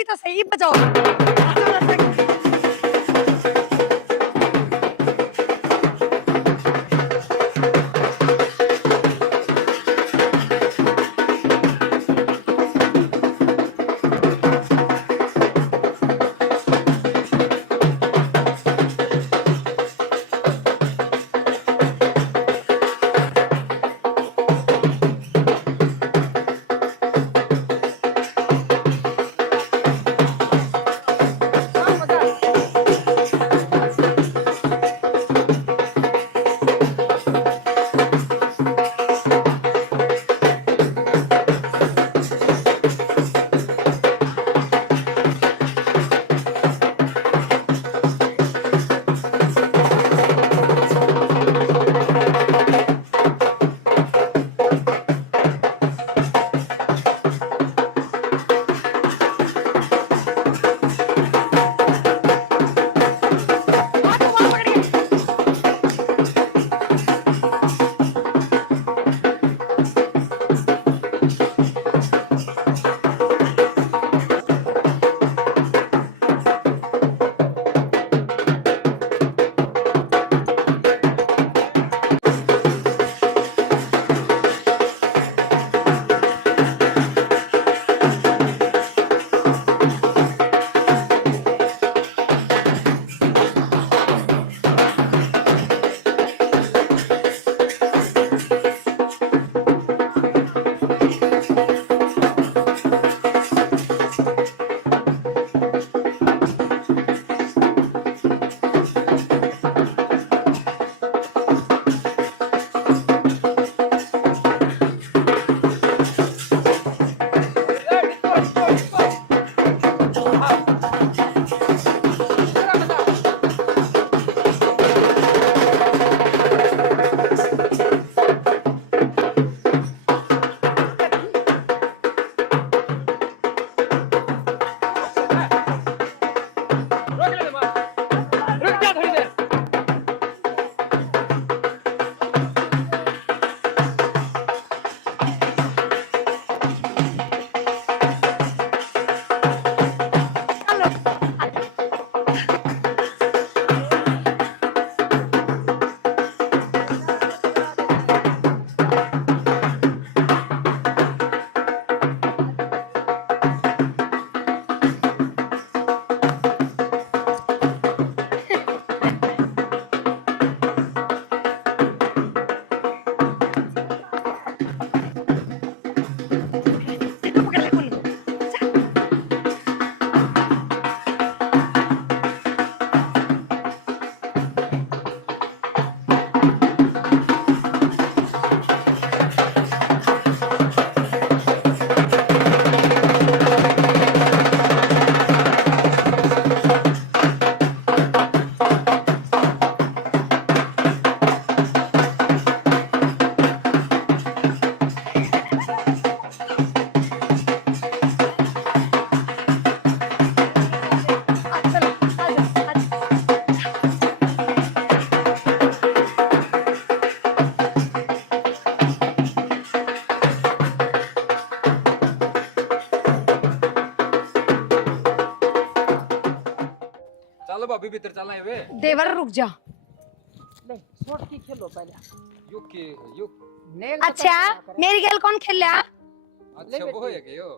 भी तो सही बजाओ। चलो भाभी भीतर चलना है वे देवर रुक जा। ले शॉट की खेलो पहले युग की युग नेल अच्छा मेरी गेल कौन खेल रहा? अच्छा वो है कि यो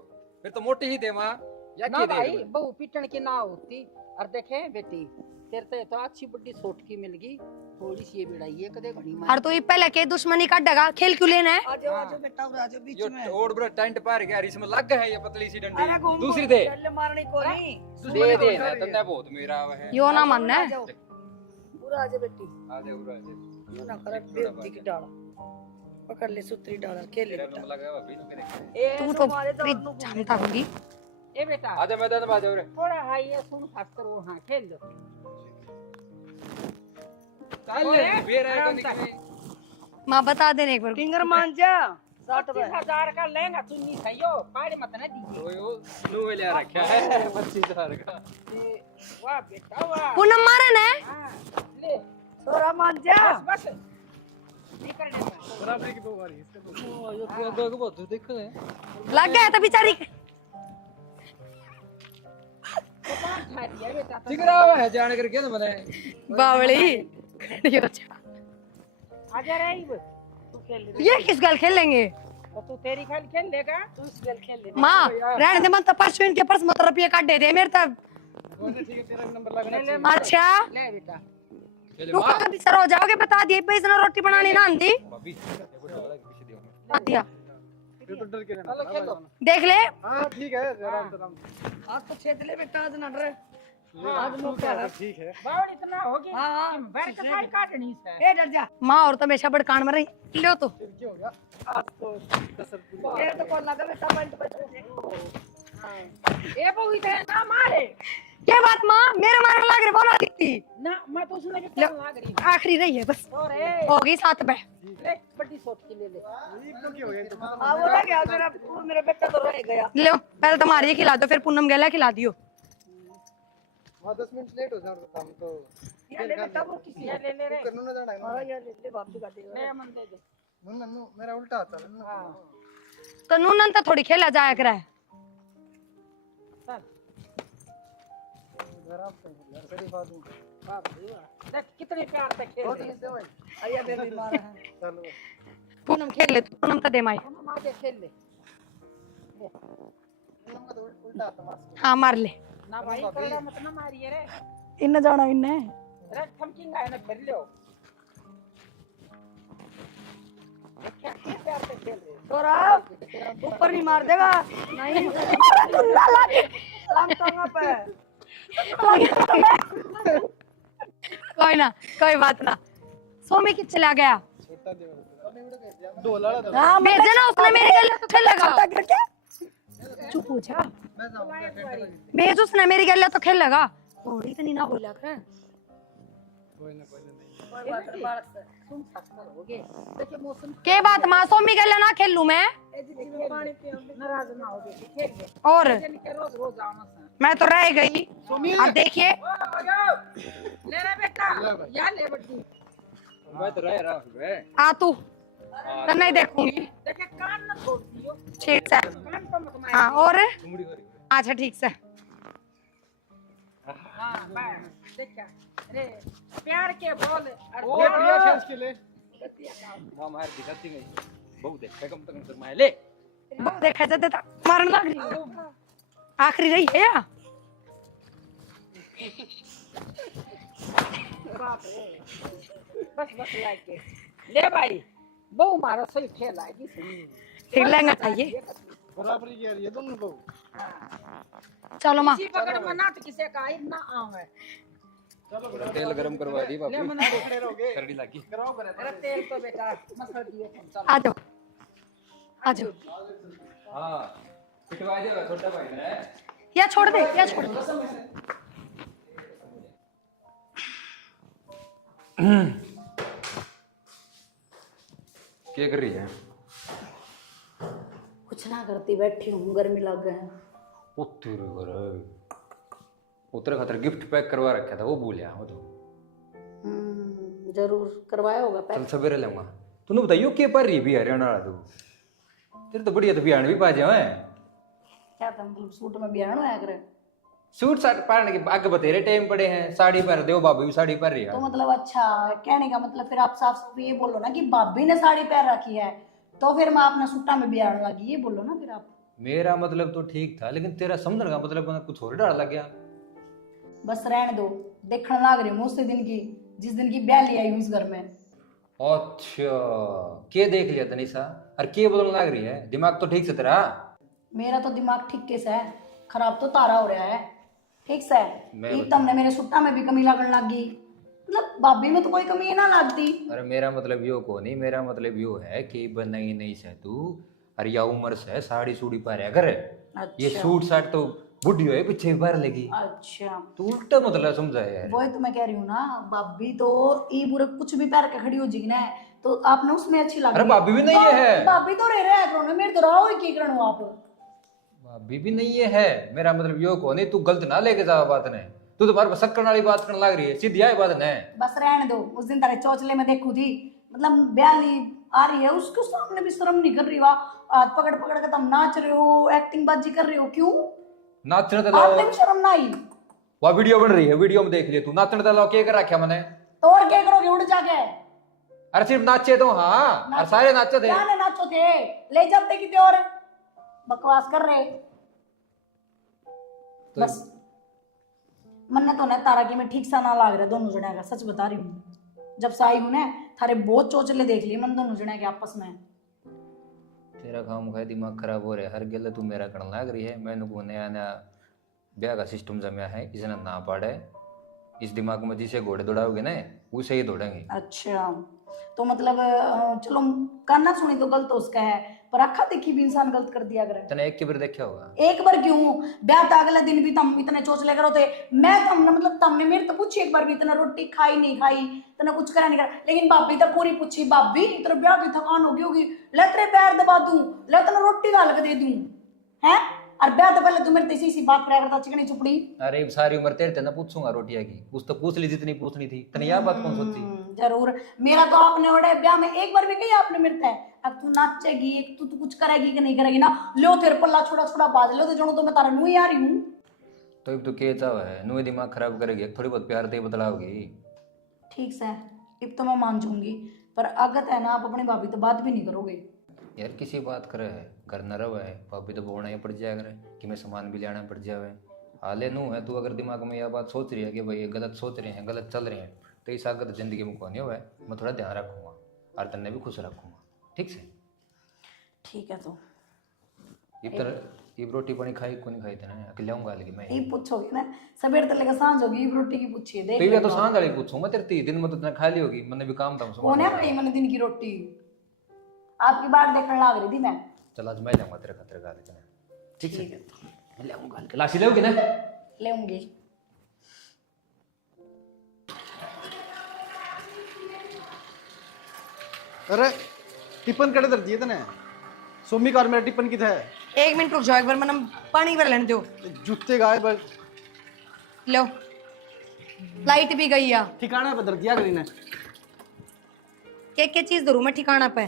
फिर तो मोटी ही दे मां या ना की भाई दे बहु पिटन की ना होती। और देखे बेटी तेरे तो अच्छी बड़ी शॉट की मिल गई थोड़ी सी ये बिड़ाई है कदे घणी मार और तू ये पहले के दुश्मनी काटेगा खेल क्यों लेना है? आजो बेटा आजो बीच यो में ओड ब्रो टेंट पार गया इसमें लग है ये पतली सी डंडी अरे घूम दूसरी दे चल मारनी को नहीं दे ना तन्ने बहुत मेरा है यो ना मानना है। पूरा आजो बेटी आ दे उरा दे यो ना कर बेटी की डाला पकड़ ले सूत्री डाला खेल ले तेरा बेटा। नंबर लगा भाभी तो मेरे ए तू तो जानता होगी। ए बेटा आजा मैदान में आ जाओ रे थोड़ा हाई है सुन खास कर वो हां खेल लो चल मेरा है निकले माँ बता देने एक बार। फिंगर मान जा 25,000 का लेंगा चुन्नी खाइयो पाड़े मत ना दीजिए। ओयो नु ले रखा है 25,000 का वाह बेटा वाह पूनम मारन है। हाँ, ले सोरा मान जा बस नहीं करने बराबर की दो बारी इसका तो यो तो बहुत देखो है लग गया था बेचारी। चिकरा हुआ है जाने करके तो मैंने बावली खड़ी हो जा। आजा रे तू खेल ले। ये किस गल खेलेंगे तो तू तेरी खेल लेगा, तू इस खेल ले। माँ रहने दे, मन तो परसों इनके पर्स में तो रुपये काटे दे मेरे तब। ठीक है तेरा नंबर लगना ले, चाहिए। अच्छा ले बेटा। चले रुको मां कभी सर हो जाओगे, बता दिए पे इतना रोटी बनानी ना आंधी। भाभी पीछे दियो दिया ये तो डर के रहना। चलो खेलो। देख ले हां ठीक है आराम से आराम आज तो छेद ले बेटा, आज ना डरे। आज मौका है ठीक है। बावड़ इतना हो गया। हाँ, बैठ के सारी काटनी है। ए डर जा माँ, और तो हमेशा बड़कान में रही लो तो क्या हो गया आज तो कसर ये तो कौन लगा बेटा पैंट ए बहु इधर ना मारे क्या बात माँ, मेरे मारने लग रही बोला दिखती ना, मैं तो उसने भी कर लाग रही। आखिरी रही है बस, और ए हो गई 7 पे। ले बड़ी सोच के ले ले। ये तो क्या हो गया तो हाँ वो रह गया, मेरा बेटा तो रह गया। लो पहले तुम्हारे ये खिला दो, फिर पूनम गेला खिला दियो। हां 10 मिनट लेट हो जाओ हम तो ये ले बेटा वो किसी ले ले रे। करनो ना जाना है हाँ यार ले बाप भी काटे ले मन दे दे। नन्नू मेरा उल्टा आता है नन्नू। हां तो नूनन तो थोड़ी खेला जाया करे। चल जरा पे यार तेरी बात हूं बाप रे वाह। देख कितने प्यार से खेल रहे हैं। आया बेबी मार है चलो पूनम खेल ले, पूनम तो दे माई। हम आगे खेल ले। नन्नू का तो उल्टा आता मास्क। हाँ मार ले, ना भाई करड़ा मत ना मारिए रे। इन्ने जाना इन्ने। रे थमकिंग आए ना खेल लो। क्या प्यार से खेल रहे हैं। तोरा ऊपर नहीं मार देगा नहीं। कोई ना, कोई बात ना। सोमी किस चला गया? छोटा दे दो लड़ा दो भेजे ना उसने मेरे गले तो खेलेगा। चुप हो जा, मैं जाऊंगा भेज उसने मेरी गले तो खेलेगा। थोड़ी तो नहीं ना बोला कर। कोई ना नहीं तुम सस्ता रहोगे। देखिए मौसम के बात माँ, सोमी गले ना खेलूं मैं? पानी पियो नाराज ना हो गए खेल ले। और रोज रोज आना सा। मैं तो रह गई। अब देखिए ले रे बेटा या ले बड्डी। मैं तो रह रहा हूं बे। आ तू तो नहीं देखूंगी। देखे कान न छोड़ दियो। ठीक से कान पर मत मार। हाँ और तुमड़ी हो रही अच्छा ठीक से। हां बस देखा रे प्यार के बोल ओ प्रिया खेल के ले मां मार दिखाती नहीं बहुत देख कम तक कर मार ले बहुत देखा जाता था मारने लग रही। आखिरी रही है या बाप रे। बस लाइक के ले भाई बहु मारो सही खेल आएगी। फिर लहंगा चाहिए। बराबरी की यार ये दोनों को चलो माँ, किसी पकड़ में ना तो किसी का ना आवे। चलो तेल गरम करवा दी ले बापू मन खड़े रहोगे। करड़ी लगी कराओ अरे तेल तो बेटा मसल दिए चल। आ जाओ आ जाओ। हां पिटवा देगा छोटा भाई ने या छोड़ दे, या छोड़ दे। क्या कर रही है? कुछ ना करती बैठी हूँ, गर्मी लग गए। ओ तेरे घर उतरे खातर गिफ्ट पैक करवा रखा था वो भूलिया वो तो जरूर करवाया होगा चल पैक। सवेरे लूंगा। तूने बताइयो के पर रही भी हरियाणा वाला तू तेरे तो बढ़िया तो बिहान भी पा जाए क्या था मतलब सूट में बिहान होया करे? सूट साट पहनने के आगे बतेरे टाइम पड़े हैं साड़ी पहन दे भाभी भी साड़ी पहन रही तो है मतलब अच्छा कहने का मतलब फिर आप साफ साफ ये बोलो ना कि भाभी ने साड़ी पहन रखी है तो फिर मैं अपना सूटा में बिहान लगी, ये बोलो ना फिर आप। मेरा मतलब तो ठीक था लेकिन तेरा समझने का मतलब कुछ और डाल लग गया। बस रहने दो, देखने लग रही हूँ उसी दिन की जिस दिन की ब्याह ले आई हूँ इस घर में। अच्छा के देख लिया तनिषा और के बोलने लग रही है? दिमाग तो ठीक से तेरा? मेरा तो दिमाग ठीक कैसे है, खराब तो तारा हो रहा है। ठीक से मैं एकदम ने मेरे सुट्टा में भी कमी लगने लग गई, मतलब भाभी में तो कोई कमी ना लगती। अरे मेरा मतलब यो को नहीं, मेरा मतलब यो है कि बनाई नहीं से तू अरे या उम्र से साड़ी सूड़ी पहने कर ये सूट साट तो बुढ़ी हो पीछे भी पहन लेगी। अच्छा तू उल्टा मतलब समझा यार। वही तो मैं कह रही हूँ ना, भाभी तो ई पूरे कुछ भी पहन के खड़ी हो जाएगी ना तो आपने उसमें अच्छी लगी। अरे भाभी भी नहीं है, भाभी तो रह रहा है करो ना, मेरे तो रहो ही की करो आप। भाभी भी नहीं है मेरा मतलब यो को नहीं, तू गलत ना लेके जा बात ने। तू तो बार शक्कर वाली बात करने लग रही है, सीधी आई बात ने। बस रहने दो, उस दिन तारे चौचले में देखू थी, मतलब ब्याली आ रही है उसके सामने भी शर्म नहीं कर रही। वाह हाथ पकड़ पकड़ के तुम नाच रहे हो, एक्टिंग बाजी कर रहे हो, क्यों नाचने तो आपने भी शर्म ना आई? वह वीडियो बन रही है, वीडियो में देख ले तू। नाचने तो के कर रखा मैंने। तो और क्या करोगे, उड़ जाके? अरे सिर्फ नाचे तो, हाँ और सारे नाचे थे। क्या नाचो थे, ले जाते कितने और बकवास कर रहे। तो बस मन्ने तो ना तारा की मैं ठीक सा ना लाग रहा दोनों जने का, सच बता रही हूँ। जब से आई हूं ना थारे बहुत चोचले देख लिए मन दोनों जने के आपस में। तेरा काम का दिमाग खराब हो रहा है, हर गल तू मेरा करने लग रही है। मैंने को नया नया ब्याह का सिस्टम जमया है, इसने ना पाड़े। इस दिमाग में जिसे घोड़े दौड़ाओगे ना उसे ही दौड़ेंगे। अच्छा तो मतलब चलो काना सुनी तो गलत उसका है, पर अखा देखी भी इंसान गलत कर दिया करे। तने एक की बार देखा होगा। एक बार क्यों, ब्याह तो अगले दिन भी तुम इतने चोचले करो थे। मैं तुमने मतलब तुमने मेरे तो पूछी एक बार भी, इतना रोटी खाई नहीं खाई, तने कुछ करा नहीं करा। लेकिन भाभी तो पूरी पूछी, भाभी तेरे ब्याह की थकान होगी, ले तेरे पैर दबा दूं, ले तेने रोटी डाल के दे दूं, हैं? और ब्याह तो पहले तू मेरे से इसी बात कराया करता, चिकनी चुपड़ी। अरे सारी उम्र तेरे ना पूछूंगा रोटियां की, कुछ तो पूछ ली जितनी पूछनी थी। तने यह बात कौन सोची? जरूर, मेरा तो आपने बड़े ब्याह में एक बार भी कही आपने मिलता है। अब तू नाचेगी, एक तू कुछ करेगी कि नहीं करेगी ना, लो तेरे पल्ला छोड़ा छोड़ा बाज लो तो जणो तो मैं तारा नू ही आ रही हूँ। तो एक तो के चाव है नुए दिमाग खराब करेगी, थोड़ी बहुत प्यार दे बदलाओगी। ठीक है अब तो मैं मान जाऊंगी, पर अगत है ना आप अपनी भाभी तो बात भी नहीं करोगे। यार किसी बात करे है, घर न रहा है, भाभी तो बोलना ही पड़ जाया करे कि मैं सामान भी लाना पड़ जावे। हाले नू है तू अगर दिमाग में यह बात सोच रही है कि भाई ये गलत सोच रहे हैं, गलत चल रहे हैं, तो इस आगत जिंदगी में कौन हुआ है। मैं थोड़ा ध्यान रखूंगा और तन्ने भी खुश रखूंगा, ठीक से? ठीक है तो ये रोटी पानी खाई को नहीं खाई थे ना, अकेले आऊंगा लेकिन मैं ये पूछोगे ना सवेर तक लेकर सांझ होगी, रोटी की पूछिए देख तो ये तो सांझ वाली पूछूं मैं तेरे दिन में तो तने खा ली होगी, मैंने भी काम था कौन है भाई मैंने दिन की रोटी आपकी बात देखने लग रही थी मैं। चल आज मैं जाऊंगा तेरे खातिर गा लेते, ठीक है? मैं ले आऊंगा, लाशी ले ना लेऊंगी। अरे टिफिन कड़े दर दिए तने सोमी कार मेरा टिफिन किधर है? 1 मिनट रुक जाओ, एक बार मैंने पानी भर लेने दो। जूते गाय पर लो लाइट भी गई है। ठिकाना पे दर दिया करी ने। क्या चीज धरू मैं ठिकाना पे?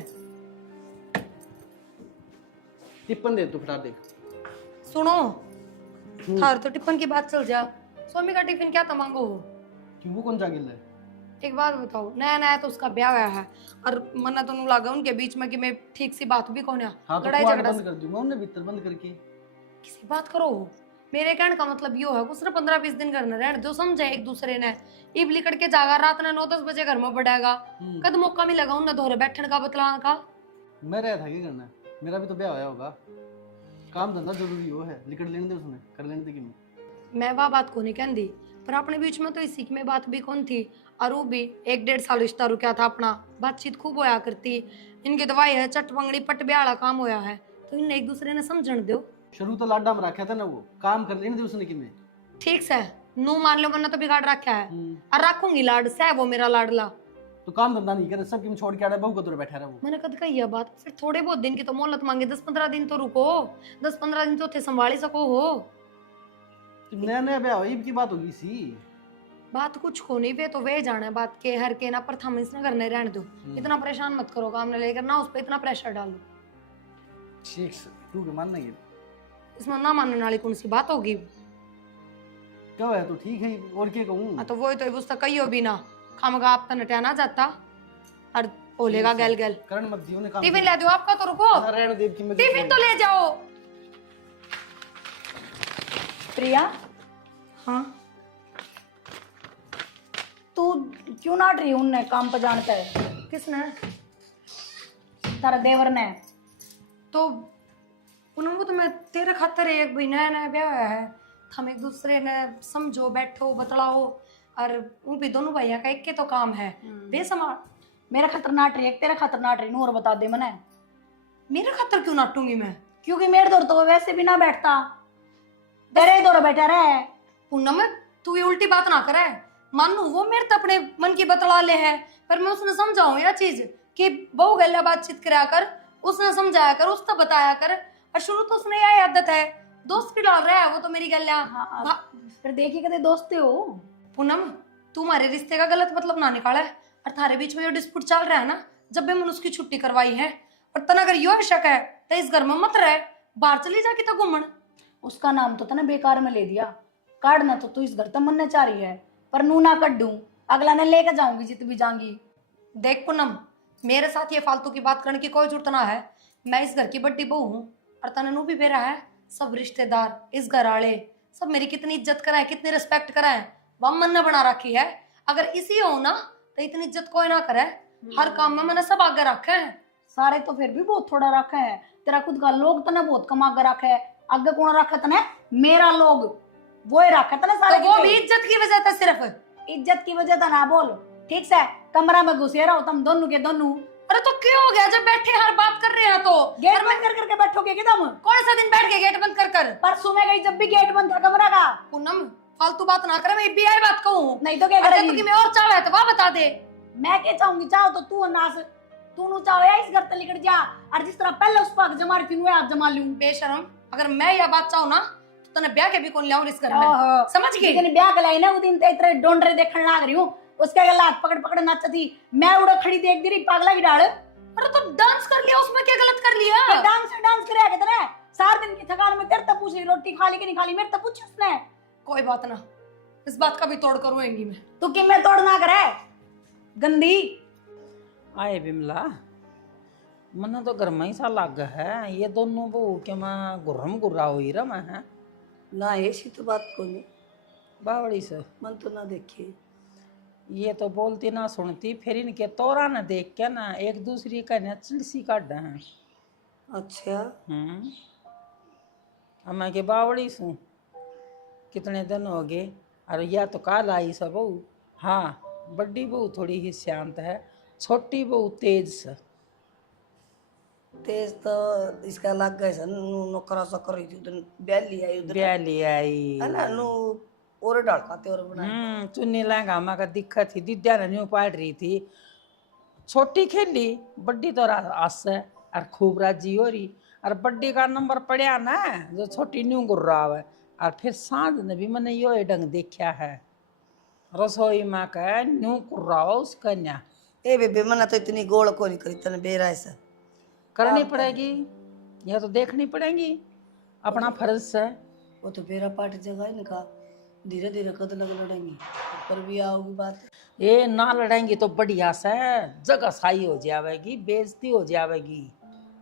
टिफिन दे तू फटा देख। सुनो थार तो टिफिन की बात चल जा, स्वामी का टिफिन क्या तमांगो हो? क्यों वो कौन सा गिल है? एक बात बताओ, नया नया तो उसका ब्याह हुआ है और मना तो नहीं लगा उनके बीच में कि मैं ठीक सी बात भी कौन है। हाँ तो लड़ाई कुआड़ झगड़ा बंद कर दूंगा उन्हें भीतर बंद करके। किसी बात करो हो। मेरे कहने का मतलब यो है कुछ 15-20 दिन घर में रहने दो, समझे एक दूसरे ने। इब लिकड़ के जागा रात ने 9-10 बजे घर में बढ़ेगा, कद मौका मिलेगा उन्हें दोहरे बैठने का बतलाने का। मैं रहा था क्या करना, मेरा भी तो ब्याह होया होगा, काम धंधा जरूरी हो है, लिकड़ लेने दे उसने, कर लेने दे कि मैं वह बात को नहीं कहती, पर अपने बीच में तो इसी में बात भी कौन थी। और वो भी 1-1.5 साल रिश्ता रुका था अपना, बातचीत खूब होया करती। इनकी दवाई है चट पंगड़ी पट ब्याला काम होया है, तो इन्हें एक दूसरे ने समझण दो। शुरू तो लाडा में रखा था ना, वो काम कर लेने दे उसने कि मैं। ठीक से नू मान लो वरना तो बिगाड़ रखा है, और रखूंगी लाड से वो मेरा लाडला। तो काम धंधा नहीं करे, सब किम छोड़ के आड़े बहू को बैठा रहा वो। मैंने कद कही है बात, फिर थोड़े बहुत दिन की तो मोहलत मांगे, 10-15 दिन तो रुको, 10-15 दिन तो थे संभाली सको हो। नया नया ब्याह हो की बात होगी सी। बात कुछ को नहीं, वे तो वे जाने बात के हर के ना, पर थम इसने करने रहने दो। इतना परेशान मत करो काम ने लेकर ना, उस पर इतना प्रेशर डालो। ठीक से तू के मानना ये इसमें ना मानने वाली कौन सी बात होगी? क्या है तो ठीक है, और क्या कहूँ। तो वही तो उसका कहियो भी ना, खामगा आप तो नटिया ना जाता और बोलेगा गैल गैल। करण मत दियो ने काम। टिफिन ले दो आपका तो रुको, रहने दे कि मैं टिफिन तो ले जाओ। प्रिया हाँ तू क्यों नाट रही उनने काम पर जानता है? किसने? तारा देवर ने। तो उन्होंने वो तो मैं तेरे खातर एक भी नया नया ब्याह हुआ है, हम एक दूसरे ने समझो बैठो बतलाओ, और वो भी दोनों भैया का एक के तो काम है बेसमार। मेरा खातर नाट रही है, तेरा खातर नाट रही, और बता दे मने। मेरे खातर क्यों नाटूंगी मैं? क्योंकि मेरे दौर तो वो वैसे भी ना बैठता, तेरे दौर बैठा रहे। पूनम तू ये उल्टी बात ना करे, मानू वो मेरे तो अपने मन की बतला ले है, पर मैं उसने समझाऊं यह चीज कि बहु गल्ला बातचीत करा कर, उसने समझाया कर, उसने बताया कर। और शुरू तो उसने यह आदत है, दोस्त की डाल रहा है वो तो मेरी गल्ला। फिर देखिए कदे दोस्ते हो। पूनम तू हमारे रिश्ते का गलत मतलब ना निकाला है, और थारे बीच में जो डिस्प्यूट चल रहा है ना, जब भी मैंने उसकी छुट्टी करवाई है, और तना अगर यो शक है तो इस घर में मत रहे, बाहर चली जाके तो घूमन। उसका नाम तो तने बेकार में ले दिया, काटना तो तू इस घर तो मनने चाह रही है, पर नू ना कट दूं, अगला ने लेके जाऊंगी जित भी जाऊंगी। देख पूनम, मेरे साथ ये फालतू की बात करने की कोई जरूरत ना है। मैं इस घर की बड़ी बहू हूँ और तने नू भी बेरा है। सब रिश्तेदार, इस घर वाले सब मेरी कितनी इज्जत कराए, कितनी रिस्पेक्ट कराए, वह मन ने बना रखी है। अगर इसी हो ना तो इतनी इज्जत कोई ना करे। हर काम में मैंने सब आगे रखे है। सारे तो फिर भी बहुत थोड़ा रखा है, तेरा खुद का लोग तने बहुत कम आगे रखा है। आगे कौन रखा तने? मेरा लोग, वो ही रखा तने सारे। तो वो भी इज्जत की वजह से, सिर्फ इज्जत की वजह था ना बोल, ठीक से कमरा में घुसे रहो तुम दोनों के दोनों। अरे तो क्यों हो गया? जब बैठे हर बात कर रहे हैं तो गेट बंद कर करके बैठोगे क्या तुम? कौन सा दिन बैठ के गेट बंद कर कर? परसों में गई जब भी गेट बंद था कमरा का। पूनम फालतू बात ना करे, मैं भी आई बात कहूँ। नहीं तो क्या अरे करेगी? तो कि मैं और चाहे तो वह बता दे। मैं क्या चाहूंगी? चाहो तो तू नास, तू नु चाहो या इस घर से निकल जा, और जिस तरह पहले उस पर जमा रही थी नु आज जमा लूं। बेशरम, अगर मैं यह बात चाहूँ ना तो तने ब्याह के भी कौन लाऊं इस घर में, समझ गई? लेकिन ब्याह कलाई ना, वो दिन ते इतने डोंडरे देखने लाग रही हूं, उसके गला हाथ पकड़ पकड़ नाच थी, मैं उड़ा खड़ी देख दी रही पागला की डाल। अरे तो डांस कर लिया, उसमें क्या गलत कर लिया? डांस करे आगे तेरे सार दिन की थकान में तेरे तब पूछ रही रोटी खा ली कि नहीं खा ली, मेरे तब पूछ उसने। कोई बात ना, इस बात का भी तोड़ करूंगी मैं। तू कि मैं तोड़ ना करे गंदी। आए बिमला, मन तो घर में ही सा लग है। ये दोनों बहू के मैं गुर्रम गुर्रा हो ही रहा है ना, ऐसी तो बात को नहीं, बावड़ी से। मन तो ना देखे। ये तो बोलती ना सुनती, फिर इनके तोरा न देख के ना एक दूसरी का ना चिलसी काट हैं। अच्छा अब मैं के बावड़ी सू कितने दिन हो गए, अरे या तो काल आई सब बहू। हाँ, बड़ी बहू थोड़ी ही शांत है, छोटी बहू तेज से। तेज तो इसका लग गए सन नौकरा सा कर रही थी उधर ब्याली आई उधर ब्याह ले आई है ना नु और डाल खाते और बना चुन्नी लहंगा मा का दिक्कत थी, दिद्या ने न्यू पाट रही थी। छोटी खेली, बड्डी तो आस है और खूब राजी हो रही। और बड्डी का नंबर पड़िया ना जो छोटी न्यू गुर्रा है। और फिर सांझ ने भी मैंने यो ढंग देखा है, रसोई माँ का न्यू गुर्रा उसका न्या। ए बेबे मना तो इतनी गोल को नहीं करी तने बेरा ऐसा करनी पड़ेगी, यह तो देखनी पड़ेगी, अपना फर्ज है। वो तो बेरा पार्टी जगह इनका धीरे धीरे कद लग लड़ेंगी पर भी आओगी बात। ये ना लड़ेंगी तो बढ़िया से जगह साई हो जाएगी, बेइज्जती हो जाएगी।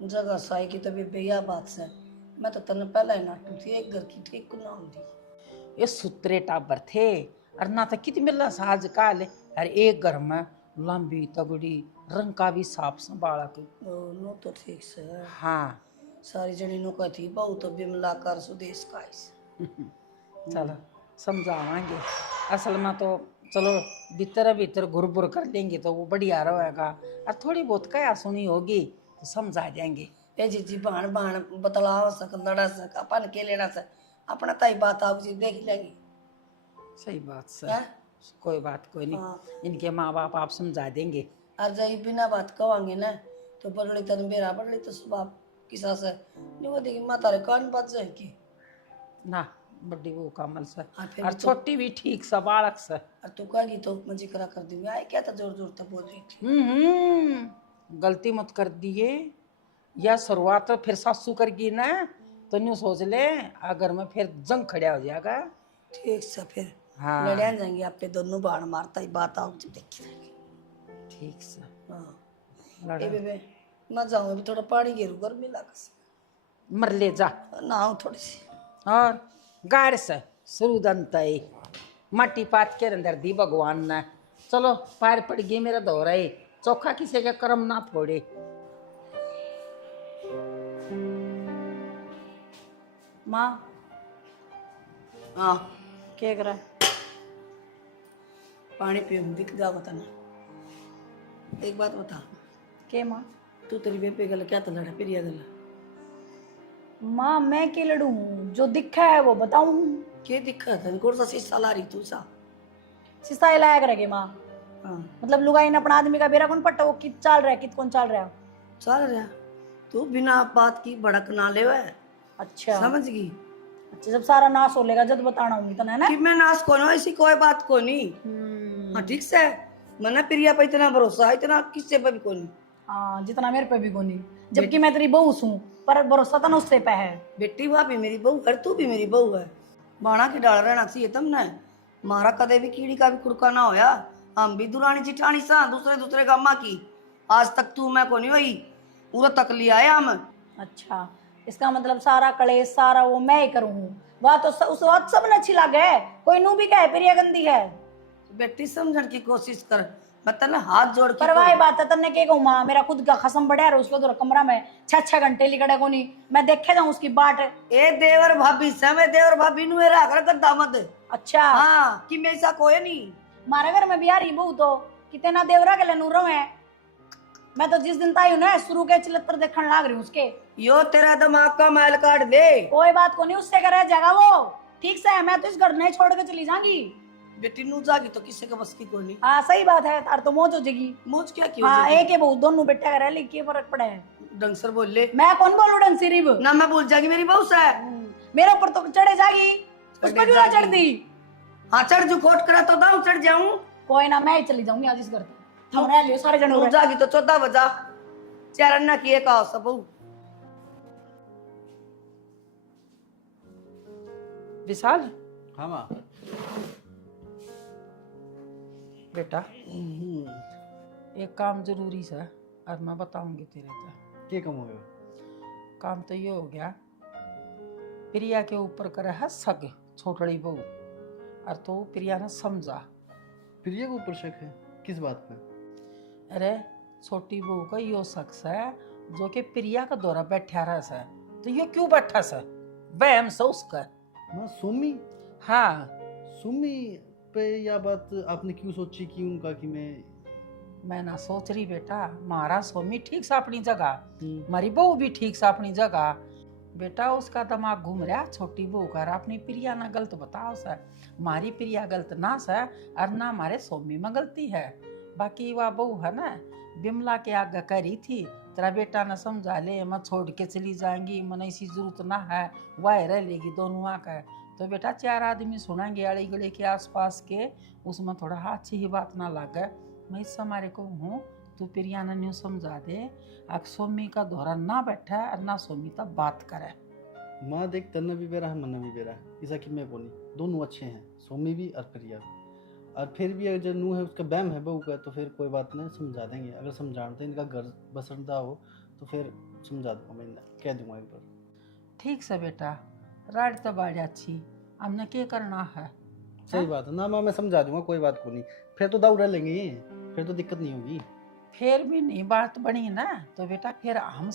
जगह साई की तो बेबे यह बात से मैं तो तने पहला ही नाटू थी, एक घर की ठीक ना होती। ये सुतरे टाबर थे और ना तो कितनी मिला साज काल। और एक घर में लंबी तगड़ी रंग का भी साफ संभाला के। नो तो ठीक से है। हाँ सारी जनी नो का थी बहु तो बिमला कर सुदेश का चलो समझावांगे। असल में तो चलो भीतर भीतर घुर कर लेंगे तो वो बढ़िया रहेगा। और थोड़ी बहुत क्या सुनी होगी तो समझा जाएंगे। ए जी बाण बाण बतला सक लड़ा सक अपन के लेना सक अपना ताई बात आप जी देख लेंगे। सही बात सर, हैं? कोई बात कोई नहीं। हाँ। इनके माँ बाप आप समझा देंगे। और जही बिना बात कवांगे ना तो बड़ड़ी तन बेरा बड़ड़ी तो सुबह किसा से नहीं वो देखी माता रे कान बात जाए की ना बड़ी वो कमल से और फिर और छोटी भी ठीक सा बालक से। और तू कहेगी तो मजी करा कर दूंगी आए क्या था जोर जोर तक बोल रही थी। गलती मत कर दिए, या शुरुआत तो फिर सासू करगी ना तो न्यू सोच ले अगर मैं फिर जंग खड़ा हो जाएगा। ठीक से फिर हाँ लड़िया जाएंगे आप पे दोनों बाण मारता ही बात आओ जी देखी रहेगी। ठीक से हाँ लड़ा ए बेबे मैं जाऊँ अभी थोड़ा पानी गिरू गर्मी लगा मर ले जा। नहाऊँ थोड़ी सी और गार से शुरू दंत माटी पात के अंदर दी भगवान ने। चलो पैर पड़ गई मेरा दौरा है, चोखा किसी के कर्म ना फोड़े। माँ हाँ क्या करा? पानी पियो दिख जा बताना। एक बात बता के माँ? तू तेरी बेबे गला क्या तो लड़ा प्रिया गला माँ मैं के लड़ूं, जो दिखा है वो बताऊं। क्या दिक्कत है कौन सा शीशा ला रही तू सा। सिस्ता लाया करेगी माँ, हाँ मतलब लुगाई ने अपना आदमी का बेरा कौन पट्टा, वो कित चाल रहा है कित कौन चाल रहा है। चल रहा तू बिना बात की भड़क ना ले अच्छा समझ गई। अच्छा जब सारा नाश हो लेगा जब बताना होगी तो ना। कि मैं नाश को ना ऐसी कोई बात को नहीं। हाँ ठीक से मना प्रिया पे इतना भरोसा है इतना किससे पे भी को नहीं। हाँ जितना मेरे पे भी कोनी, जबकि मैं तेरी बहू हूँ पर भरोसा तो ना उससे पे है। बेटी वहाँ भी मेरी बहू है तू भी मेरी बहू है। बाणा की डाल रहना चाहिए तुमने। मारा कदे भी कीड़ी का भी कुड़का ना होया। हम भी दुरानी जिठानी सा दूसरे दूसरे गामा की। आज तक तू मैं को नहीं हुई, पूरा तक लिया है हम। अच्छा, इसका मतलब सारा कलेश सारा वो मैं ही करूँ। वह तो उस बात सब न अच्छी लगे, कोई नू भी कहे प्रिया गंदी है। बेटी समझने की कोशिश कर, मैं तेने हाथ जोड़ के पर वही बात है, तन्ने के कहूँ माँ, मेरा खुद का खसम बढ़िया रहा उसको तो कमरा में 6-6 घंटे लिखड़े को नहीं, मैं देखे जाऊँ उसकी बाट। ए देवर भाभी से मैं देवर भाभी नु रहा कर गद्दा मत। अच्छा हाँ कि मैं ऐसा कोई नहीं। मारे घर में भी आ रही बहू तो कितना देवरा के लिए नूर है। मैं तो जिस दिन ताई हूँ ना शुरू के चिलत्तर देखने लाग रही हूँ उसके। यो तेरा दिमाग का मैल काट दे। कोई बात को नहीं, उससे करे जाएगा वो, ठीक से है। मैं तो इस घर नहीं छोड़ के चली जाऊंगी। बेटी नू जागी तो किसी के बस की कोई नहीं। हाँ सही बात है, तार तो मौज हो जाएगी। मुझ क्या की हाँ एक ही बहू दोनों बेटा करे, लेकिन फर्क पड़े है। ढंग से बोल ले मैं कौन बोलूं ढंग से रिब, ना, मैं भूल जाएगी मेरी बहू से। मेरे ऊपर तो चढ़े जागी, उस पर क्यों ना चढ़ दी। हाँ चढ़ जू खोट करा तो दाऊ चढ़ जाऊं। कोई ना, मैं ही चली जाऊंगी आज इस घर से। हम रह लियो सारे जने नू उरे। जागी तो 14 बजा चरण ना किए का सब बहू। विशाल हाँ माँ। बेटा एक काम जरूरी सा और मैं बताऊंगी तेरे को। क्या कम हो गया? काम तो ये हो गया, प्रिया के ऊपर करे है सग छोटड़ी बहू, और तो प्रिया ने समझा। प्रिया के ऊपर शक है? किस बात पे? अरे छोटी बहू का यो शख्स है जो कि प्रिया का दौरा बैठा रहा सा, तो ये क्यों बैठा सा, वहम से उसका। माँ सुमी? हाँ सुमी पे यह बात आपने क्यों सोची कि उनका कि मैं ना सोच रही बेटा, मारा सोमी ठीक सा अपनी जगह, हमारी बहू भी ठीक सा अपनी जगह। बेटा उसका दिमाग घूम रहा छोटी बहू कर अपनी प्रिया ना गलत बताओ सा, हमारी प्रिया गलत ना सा और ना हमारे सोमी में गलती है। बाकी वह बहू है ना बिमला के आगे करी थी, तेरा बेटा ने समझा ले मैं छोड़ के चली जाएंगी, मन ऐसी जरूरत ना है, वह रह लेगी दोनों आकर। तो बेटा 4 आदमी सुनेंगे अड़ी गली के आसपास के, उसमें थोड़ा अच्छी ही बात ना लगे। मैं इस हमारे को हूँ, तू प्रिया ने न्यू समझा दे, अब सोमी का दौरा ना बैठा और ना सोमी तब बात करे। माँ देख तन्ने भी बेरा है मन्ने भी बेरा है, ऐसा कि मैं बोली दोनों अच्छे हैं, सोमी भी और प्रिया भी। और फिर भी अगर जो नू है उसका बैम है बहू का, तो फिर कोई बात नहीं समझा देंगे। अगर समझाते इनका घर बसरदा हो तो फिर समझा दूंगा, मैं कह दूंगा एक बार। ठीक से बेटा, राड तो बाड़ी अच्छी, हमने क्या करना है। सही बात है ना माँ, मैं समझा दूंगा, कोई बात को नहीं। फिर तो दाऊ रह लेंगे, फिर तो दिक्कत नहीं होगी। फिर भी नहीं बात बनी ना तो बेटा फिर हम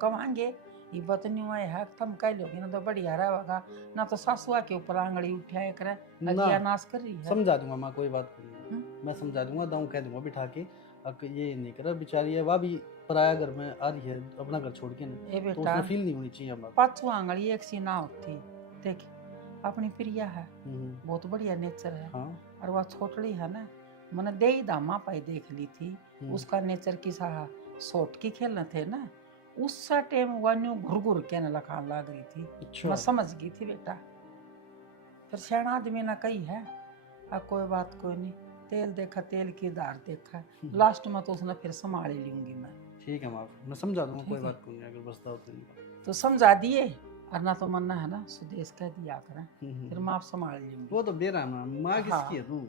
कमाएंगे। ये बात नहीं हुआ है तुम कह लोगे ना तो बढ़िया रहेगा, ना तो सासुआ के ऊपर आंगड़ी उठाया करे, अगिया नाश कर रही है। समझा दूंगा माँ, कोई बात नहीं, मैं समझा दूंगा, दाऊ कह दूंगा बिठा के। अब ये नहीं करा बेचारी है, वह भी पराया घर में आ रही है अपना घर छोड़ के ए ना, तो बेटा उसमें फील नहीं होनी चाहिए हमारा। पांचों आंगड़ी एक सी ना होती। देख अपनी प्रिया है बहुत बढ़िया नेचर है, हाँ और वह छोटड़ी है ना, मैंने दे ही दामा पाई देख ली थी, उसका नेचर की सा सोट की खेलने थे ना, उस टाइम वह न्यू घुर घुर के न लखान लाग रही थी। अच्छा मैं समझ गई थी बेटा, फिर सियाना आदमी ना कही है, अब कोई बात कोई नहीं, तेल देखा तेल की दार देखा, लास्ट में तो उसने फिर संभाल ही लूंगी मैं। ठीक है माँ, मैं समझा दूंगा, ठीक कोई है। बात को नहीं, अगर बसता हो तो नहीं बात। तो समझा दिए, और ना तो मन्ना है ना सुदेश कह दिया करें, फिर मैं आप संभाल लूंगी। वो तो बेरा है माँ, किसकी है तू?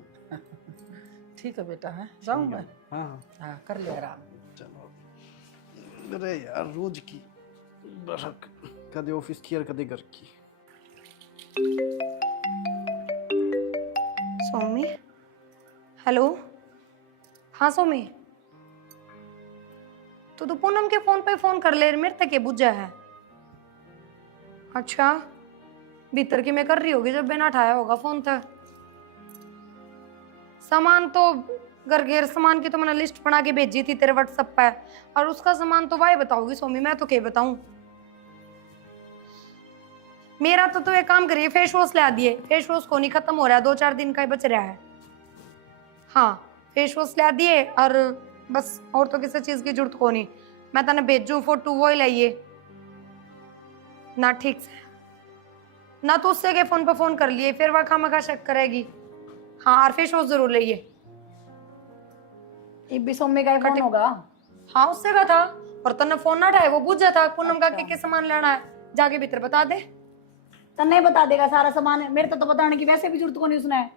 ठीक है बेटा, है जाऊँ मैं? हाँ हाँ हाँ कर ले आराम। चलो। अरे यार रोज की बरक, कदे ऑफिस की और कदे घर की। सौमी, हेलो। हाँ सौमी, तो पूनम के फोन पे फोन कर ले, मेरे तक ये बुझा है। अच्छा भीतर की मैं कर रही होगी जब बिना उठाया होगा फोन था। सामान तो घर घेर सामान की तो मैंने लिस्ट बना के भेजी थी तेरे व्हाट्सएप पे, और उसका सामान तो वही बताओगी सौमी, मैं तो क्या बताऊं। मेरा तो एक काम करिए, फेस वॉश ला दिए, फेस वॉश को नहीं खत्म हो रहा है, 2-4 दिन का ही बच रहा है। हाँ फेस वॉश ला दिए, और बस और तो किसी चीज की जरूरत को नहीं। मैं तने भेजू फोटो वो ही लाइए ना, ठीक से ना तो उससे के फोन पे फोन कर लिए, फिर वह खामखा शक करेगी। हाँ और फेस वॉश जरूर लाइए। ये भी सोमे का फोन होगा। हाँ उससे का था, और तने फोन ना उठाए, वो पूछ था पूनम का के सामान लेना है, जाके भीतर बता दे। तन्ने बता देगा सारा सामान, मेरे तो बताने की वैसे भी जरूरत को नहीं उसने।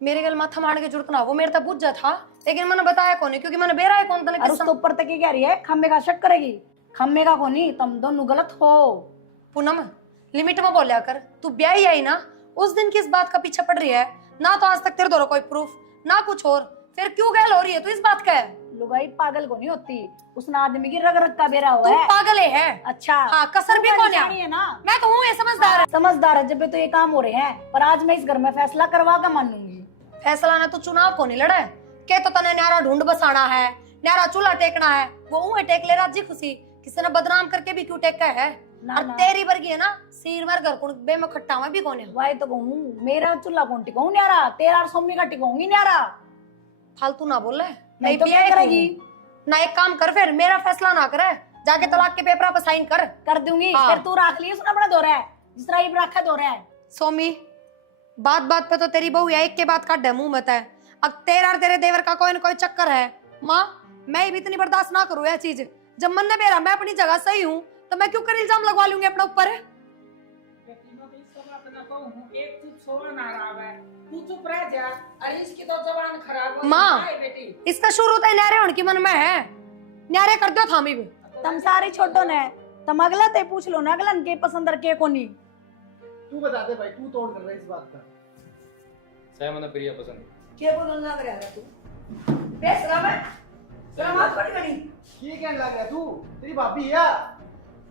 मेरे गल माथा मारने की जरूरत ना, वो मेरे तक पूछ जा था, लेकिन मैंने बताया कौन है, क्योंकि मैंने बेरा है कौन तने और उसके ऊपर तक ये कह रही है खम्बे का शक करेगी, खम्बे का को नहीं, तुम दोनों गलत हो। पूनम लिमिट में बोलिया कर, तू ब्याही आई ना, उस दिन किस बात का पीछा पड़ रही है ना, तो आज तक तेरे द्वारा कोई प्रूफ ना कुछ और, फिर क्यों गैल हो रही है तू इस बात का है? लुगाई पागल को नहीं होती, उसने आदमी की रग रग का बेरा हुआ तू है। पागल है अच्छा हाँ, कसर भी कौन है ना, मैं तो हूँ ये समझदार है। समझदार है जब भी तो ये काम हो रहे हैं, पर आज मैं इस घर में फैसला करवा कर मानूंगी। फैसला ना तो चुनाव को नहीं लड़ा है, के तो तने न्यारा ढूंढ बसाना है, न्यारा चूल्हा टेकना है, वो ऊँ टेक ले राजी खुशी, किसी ने बदनाम करके भी क्यों टेका है? और तेरी वर्गी है ना, सिर मर घर कुण बे में खट्टा हुआ भी कौन है? वाई तो कहूँ मेरा चूल्हा कौन टिकाऊं न्यारा, तेरा और सोमी का टिकाऊंगी न्यारा। फालतू ना बोल रहे, नहीं तो क्या करेगी? ना एक काम कर, फिर मेरा फैसला ना करे, जाके तलाक के पेपर पर साइन कर दूंगी। हाँ। फिर तू रख ली उसने अपना दौरा है, जिस तरह ये रखा दौरा है। सोमी बात बात पे तो तेरी बहू एक के बात का मुंह मत है, अब तेरा और तेरे देवर का कोई न कोई चक्कर है। माँ मैं भी इतनी बर्दाश्त ना करूँ यह चीज, जब मन ने मेरा मैं अपनी जगह सही हूँ तो मैं क्यों कर इल्जाम लगवा लूंगी अपने ऊपर? एक तू छोड़ ना रहा है, तू चुप रह जा। अरे इसकी तो जबान खराब हो माँ गई है बेटी। इसका शुरू तो न्यारे होने की मन में है, न्यारे कर दो थामी भी। तुम सारे छोटो ने, तुम अगला ते पूछ लो ना, अगला के पसंद के को नहीं। तू बता दे भाई, तू तोड़ कर रहा है इस बात का। सह मन प्रिया पसंद क्या बोलना लग रहा है तू? बेस रहा मैं शर्म आत पड़ी गई। ये कहने लग गया तू, तेरी भाभी है या?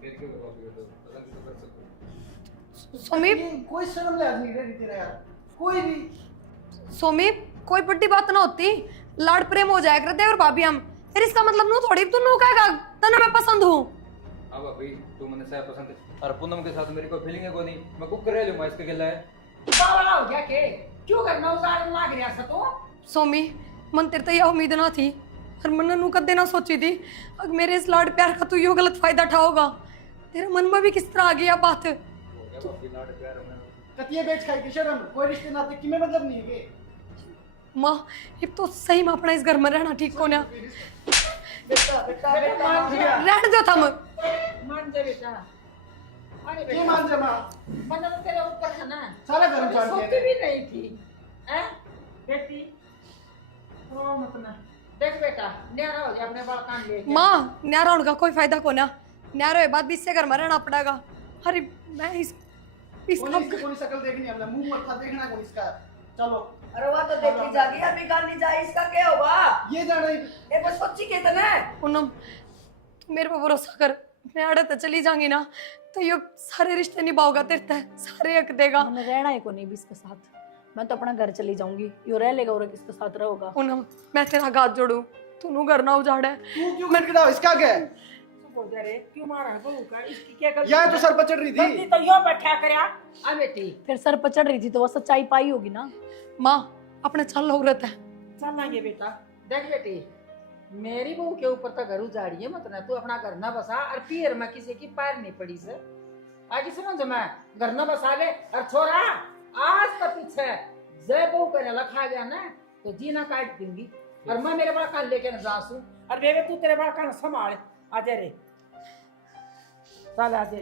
फिर क्यों पसंद तो कर सकते। सोमी ये कोई शर्म लिहाज नहीं रही तेरा यार, कोई भी। सोमी कोई बड़ी बात ना होती, लाड़ प्रेम हो जाएगा देवर भाभी हम, फिर इसका मतलब नू थोड़ी तू नू कहेगा तने मैं पसंद हूँ। अब अभी तू मैंने सह पसंद है और पूनम के साथ मेरी कोई फीलिंग है कोई नहीं, मैं कुक कर लूंगा इसके गिला है। बावला हो गया के क्यों करना उजाड़ लाग रहा सा तो? सोमी मन तेरे तो यह उम्मीद ना थी, और मन नू कदे ना सोची थी अब मेरे इस लाड़ प्यार का तू यो गलत फायदा उठाओगा। तेरे मन में भी किस तरह आ गई बात? हो गया भाभी लाड प्यार में। कतिये बेच खाई की शर्म, कोई रिश्ते नाते की में मतलब नहीं है। माँ ये तो सही में अपना इस घर में रहना ठीक को ना, बेटा बेटा बेटा रहने दो थम। मान जा बेटा। अरे ये बेटा मान जा माँ, मतलब तेरे ऊपर है ना, सारा घर अभी उजाड़ सोती दिया। भी नहीं थी हैं बेटी। रो मत ना, देख बेटा न्यारा हो गया, अपने बाल कान ले गया। माँ न्यारा होने का कोई फायदा को ना, न्यारा के बाद भी इससे घर में रहना पड़ेगा। अरे मैं इसका कोई शक्ल देखनी हमने, मुंह मत्था देखना कोई इसका। चलो अरे वाह तो देखी जागी, अभी गाली जाए इसका क्या होगा? ये जान रही ये बस सोची कितने पूनम तू मेरे पे भरोसा कर, मैं आड़े तो चली जाऊंगी ना तो ये सारे रिश्ते निभाओगा तेरे ते, सारे हक देगा। मैंने रहना है को नहीं भी इसके साथ, मैं तो अपना घर चली जाऊंगी, यो रह लेगा और किसके साथ रहोगा। पूनम मैं तेरा हाथ जोड़ू, तू घर ना उजाड़े। तू क्यों गिड़गिड़ा, इसका क्या है? बोल जा रे क्यों मारा है बहू का? इसकी क्या गलती? यहाँ तो सर पर चढ़ रही गलती थी। तो यो बैठा करया। आ बेटी फिर सर पर चढ़ रही थी तो वो सच्चाई पाई होगी ना। माँ अपने चल औरत है। चलेंगे बेटा। देख बेटी मेरी बहू के ऊपर तो घर उजाड़ी है, मत ना तू अपना घर ना बसा, और फिर मैं किसी की पैर नहीं पड़ी से आगे समझ मैं घर ना बसा ले। और छोरा आज तो पीछे जय बहू करने लखा गया ना तो जीना काट दूंगी, और मैं मेरे बड़ा कान लेके न जासू। और बेबे तू तेरे बड़ा कान संभाल, आ जा रे चल आ जा।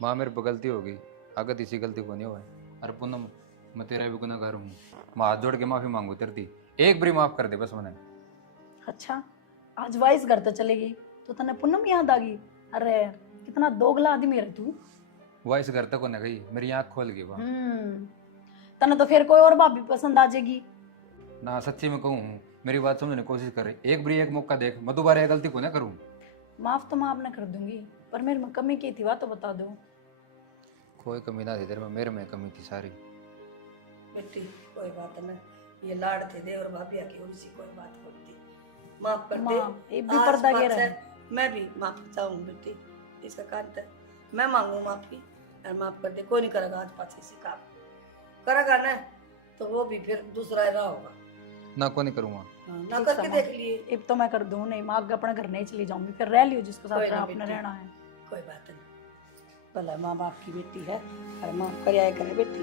माँ मेरे पर गलती होगी, अगर इसी गलती को नहीं हुआ है। अरे पूनम मैं तेरा भी गुनहगार हूँ, मैं हाथ जोड़ के माफी मांगू तेरे दी, एक बारी माफ कर दे बस मैंने। अच्छा आज वाइस घर तो चलेगी तो तने पूनम याद आ गई? अरे कितना दोगला आदमी है तू। वह इस घर तक को न गई, मेरी आँख खोल गई वहाँ। तने तो फिर कोई और भाभी पसंद आ जाएगी ना। सच्ची में कहूँ मेरी बात समझने की कोशिश कर, एक बारी एक मौका देख, मैं दोबारा ये गलती को ना करूँ। माफ तो मैं आपने कर दूंगी, पर मेरे में कमी की थी वह तो बता दो। कोई कमी ना थी तेरे में, मेरे में कमी थी सारी। बेटी कोई बात नहीं, ये लाड़ थे दे और भाभी आके और इसी कोई बात होती माफ कर दे। माँ, ये भी आज पर्दा बात घेरा से है। मैं भी माफ चाहूँ बेटी, इसका कारण था मैं मांगू माफी और माफ कर दे। कोई नहीं करेगा आज पाछे से काम करेगा ना तो वो भी फिर दूसरा रहा होगा ना को नहीं करूँगा। ना ठीक करके समझ। देख लिए। अब तो मैं कर दूं नहीं, मैं आगे अपने घर नहीं चली जाऊंगी, फिर रह लियो जिसके साथ कोई ना आपने बेटी। रहना है। कोई बात नहीं, भला माँ बाप की बेटी है और माफ कर आया करे बेटी।